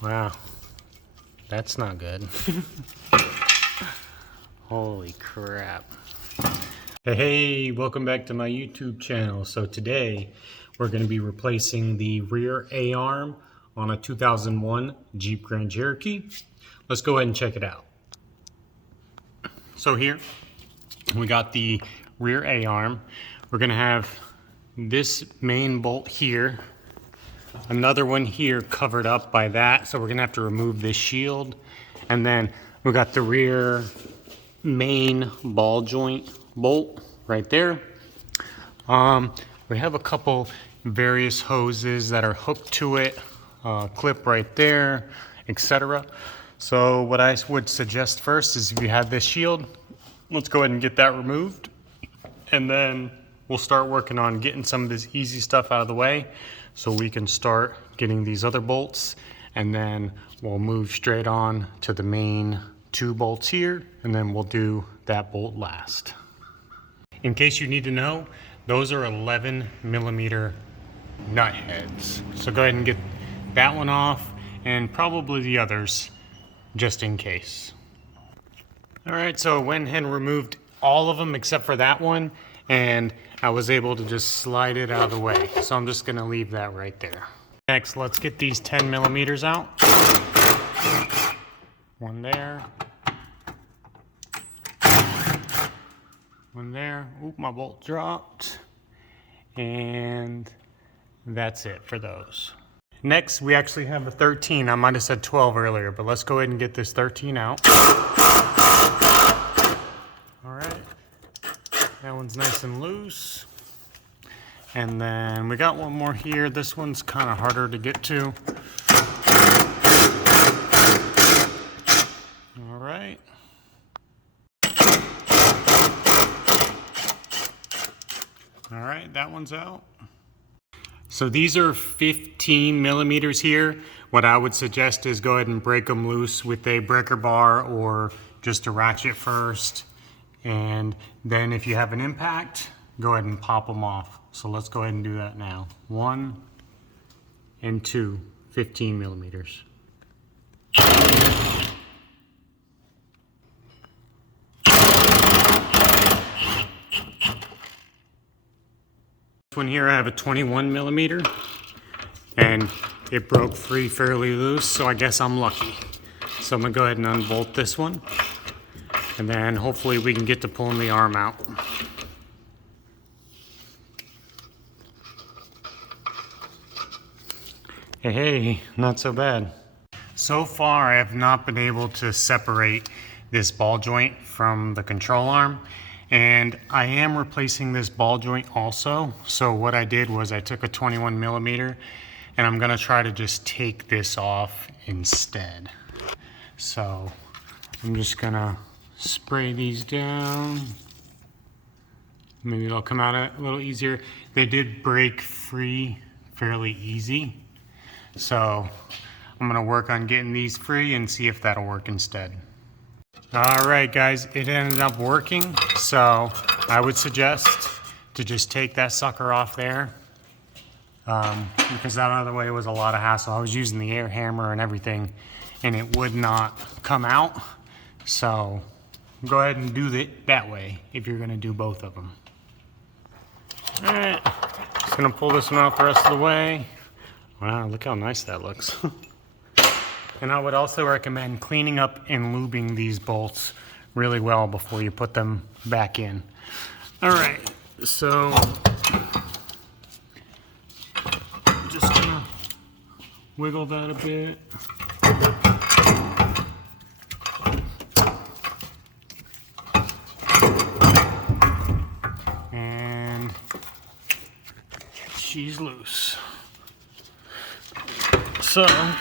Wow, that's not good. Holy crap. Hey, welcome back to my YouTube channel. So today we're going to be replacing the rear A-arm on a 2001 Jeep Grand Cherokee. Let's go ahead and check it out. So here we got the rear A-arm. We're going to have this main bolt here, another one here covered up by that, so we're gonna have to remove this shield. And then we got the rear main ball joint bolt right there. We have a couple various hoses that are hooked to it, clip right there, etc. So what I would suggest first is, if you have this shield, let's go ahead and get that removed, and then we'll start working on getting some of this easy stuff out of the way so we can start getting these other bolts, and then we'll move straight on to the main two bolts here, and then we'll do that bolt last. In case you need to know, those are 11mm nut heads. So go ahead and get that one off, and probably the others, just in case. All right, so I went ahead and removed all of them except for that one, and I was able to just slide it out of the way. So I'm just gonna leave that right there. Next, let's get these 10mm out. One there. One there. Oop, my bolt dropped. And that's it for those. Next, we actually have a 13. I might have said 12 earlier, but let's go ahead and get this 13 out. All right. That one's nice and loose. And then we got one more here. This one's kind of harder to get to. All right. All right, that one's out. So these are 15mm here. What I would suggest is go ahead and break them loose with a breaker bar or just a ratchet first. And then if you have an impact, go ahead and pop them off. So let's go ahead and do that now. 1 and 2, 15mm. This one here I have a 21mm, and it broke free fairly loose, so I guess I'm lucky. So I'm gonna go ahead and unbolt this one, and then hopefully we can get to pulling the arm out. Hey, not so bad. So far, I have not been able to separate this ball joint from the control arm, and I am replacing this ball joint also. So what I did was I took a 21mm, and I'm gonna try to just take this off instead. So I'm just gonna spray these down. Maybe they'll come out a little easier. They did break free fairly easy. So I'm gonna work on getting these free and see if that'll work instead. All right, guys, it ended up working. So I would suggest to just take that sucker off there, because that other way was a lot of hassle. I was using the air hammer and everything, and it would not come out. So go ahead and do it that way if you're gonna do both of them. All right, just gonna pull this one out the rest of the way. Wow, look how nice that looks. And I would also recommend cleaning up and lubing these bolts really well before you put them back in. All right, so just gonna wiggle that a bit. And she's loose. So I'm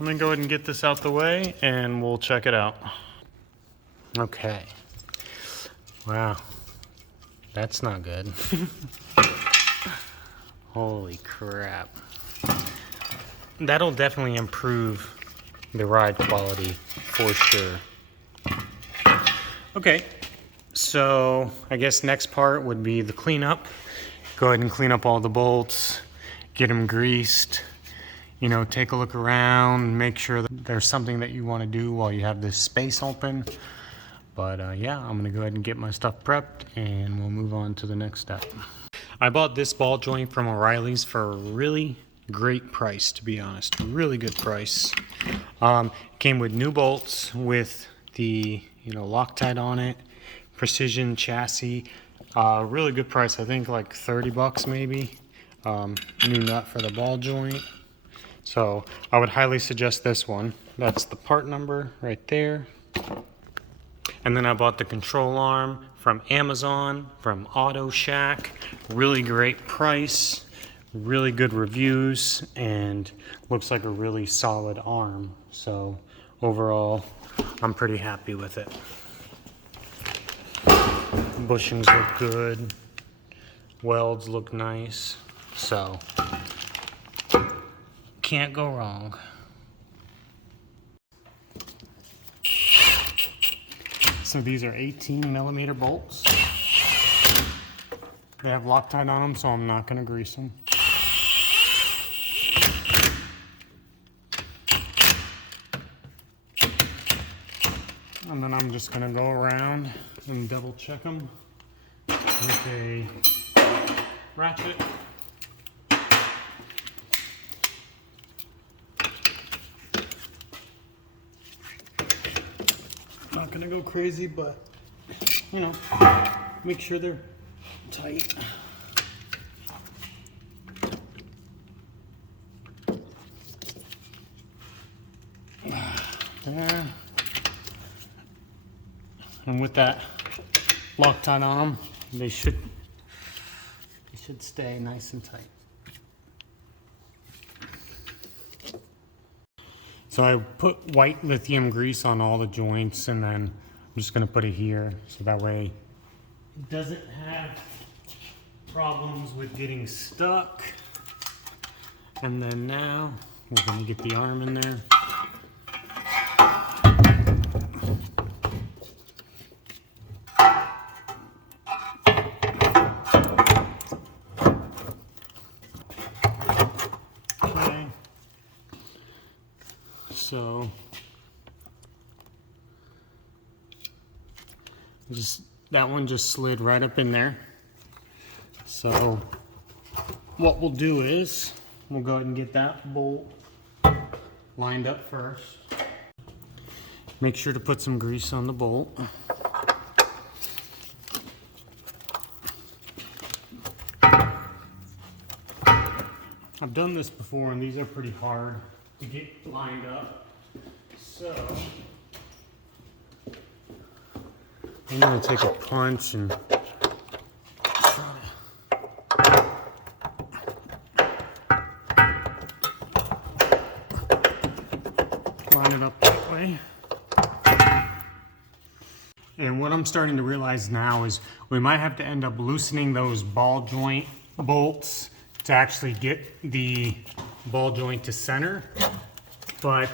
gonna go ahead and get this out the way, and we'll check it out. Okay. Wow. That's not good. Holy crap. That'll definitely improve the ride quality for sure. Okay. So I guess next part would be the cleanup. Go ahead and clean up all the bolts, get them greased, you know, take a look around, make sure that there's something that you want to do while you have this space open. But yeah, I'm gonna go ahead and get my stuff prepped and we'll move on to the next step. I bought this ball joint from O'Reilly's for a really great price, to be honest. Really good price. Came with new bolts with the, you know, Loctite on it, precision chassis. Really good price. I think like 30 bucks maybe. New nut for the ball joint. So I would highly suggest this one. That's the part number right there. And then I bought the control arm from Amazon, from Auto Shack. Really great price, really good reviews, and looks like a really solid arm. So overall, I'm pretty happy with it. Bushings look good. Welds look nice. So can't go wrong. So these are 18mm bolts. They have Loctite on them, so I'm not going to grease them. And then I'm just going to go around and double check them with a ratchet. Not gonna go crazy, but you know, make sure they're tight. There. And with that Loctite on them, they should stay nice and tight. So I put white lithium grease on all the joints, and then I'm just gonna put it here so that way it doesn't have problems with getting stuck. And then now we're gonna get the arm in there. Okay. So that one just slid right up in there. So what we'll do is we'll go ahead and get that bolt lined up first. Make sure to put some grease on the bolt. I've done this before and these are pretty hard to get lined up. So I'm going to take a punch and try to line it up that way. And what I'm starting to realize now is we might have to end up loosening those ball joint bolts to actually get the ball joint to center, but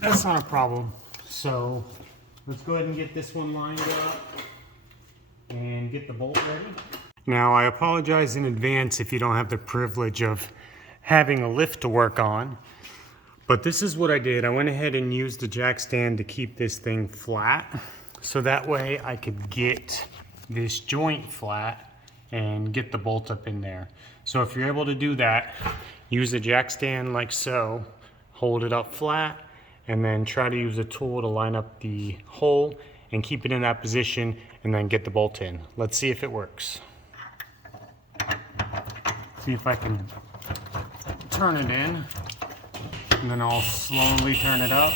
that's not a problem. So let's go ahead and get this one lined up and get the bolt ready. Now I apologize in advance if you don't have the privilege of having a lift to work on, but this is what I did. I went ahead and used the jack stand to keep this thing flat, so that way I could get this joint flat and get the bolt up in there. So if you're able to do that, use the jack stand like so, hold it up flat, and then try to use a tool to line up the hole and keep it in that position and then get the bolt in. Let's see if it works. See if I can turn it in, and then I'll slowly turn it up.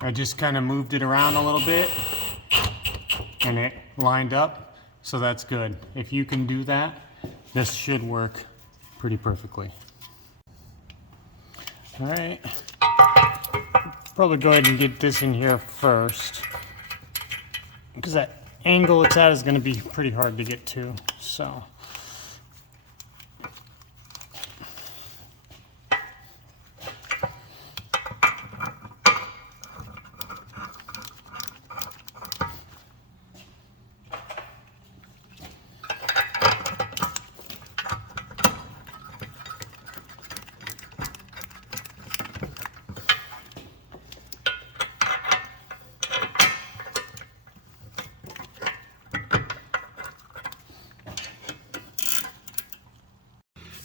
I just kind of moved it around a little bit and it lined up, so that's good. If you can do that, this should work pretty perfectly. All right, probably go ahead and get this in here first because that angle it's at is going to be pretty hard to get to, so.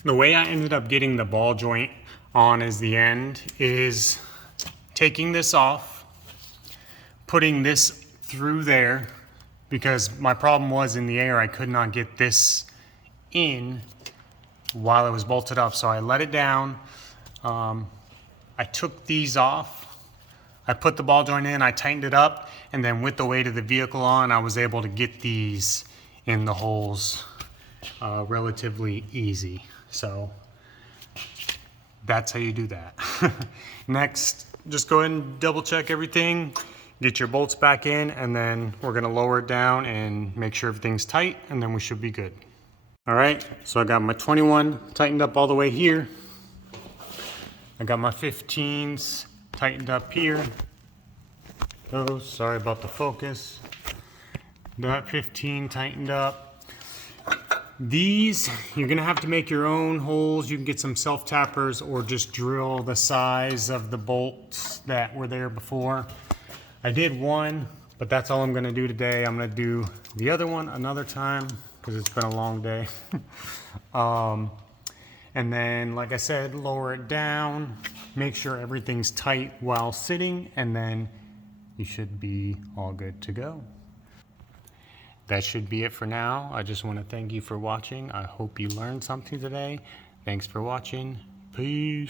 The way I ended up getting the ball joint on as the end is taking this off, putting this through there, because my problem was in the air I could not get this in while it was bolted up, so I let it down. I took these off, I put the ball joint in, I tightened it up, and then with the weight of the vehicle on, I was able to get these in the holes relatively easy. So that's how you do that. Next, just go ahead and double check everything, get your bolts back in, and then we're gonna lower it down and make sure everything's tight, and then we should be good. All right, so I got my 21 tightened up all the way here. I got my 15s tightened up here. Oh, sorry about the focus. Got 15 tightened up. These, you're gonna have to make your own holes. You can get some self-tappers or just drill the size of the bolts that were there before. I did one, but that's all I'm gonna do today. I'm gonna do the other one another time because it's been a long day. And then, like I said, lower it down, make sure everything's tight while sitting, and then you should be all good to go. That should be it for now. I just want to thank you for watching. I hope you learned something today. Thanks for watching. Peace.